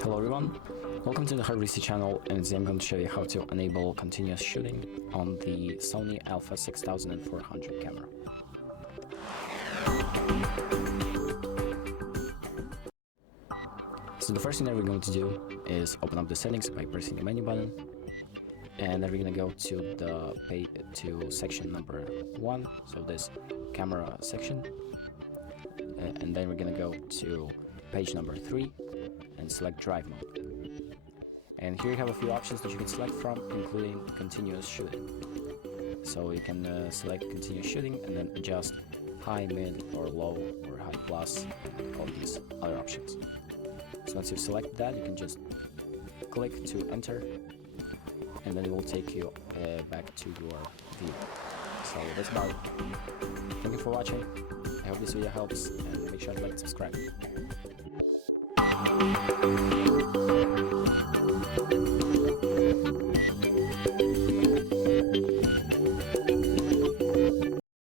Hello everyone, welcome to the HardReset channel, and today I'm going to show you how to enable continuous shooting on the SONY Alpha A6400 camera. So the first thing that we're going to do is open up the settings by pressing the menu button, and then we're going to go to section number 1, so this camera section, and then we're going to go to page number 3 and select drive mode. And here you have a few options that you can select from, including continuous shooting. So you can select continuous shooting and then adjust high, mid, or low, or high plus, and all these other options. So once you select that, you can just click to enter, and then it will take you back to your view. So that's about it. Thank you for watching. I hope this video helps, and make sure to like and subscribe.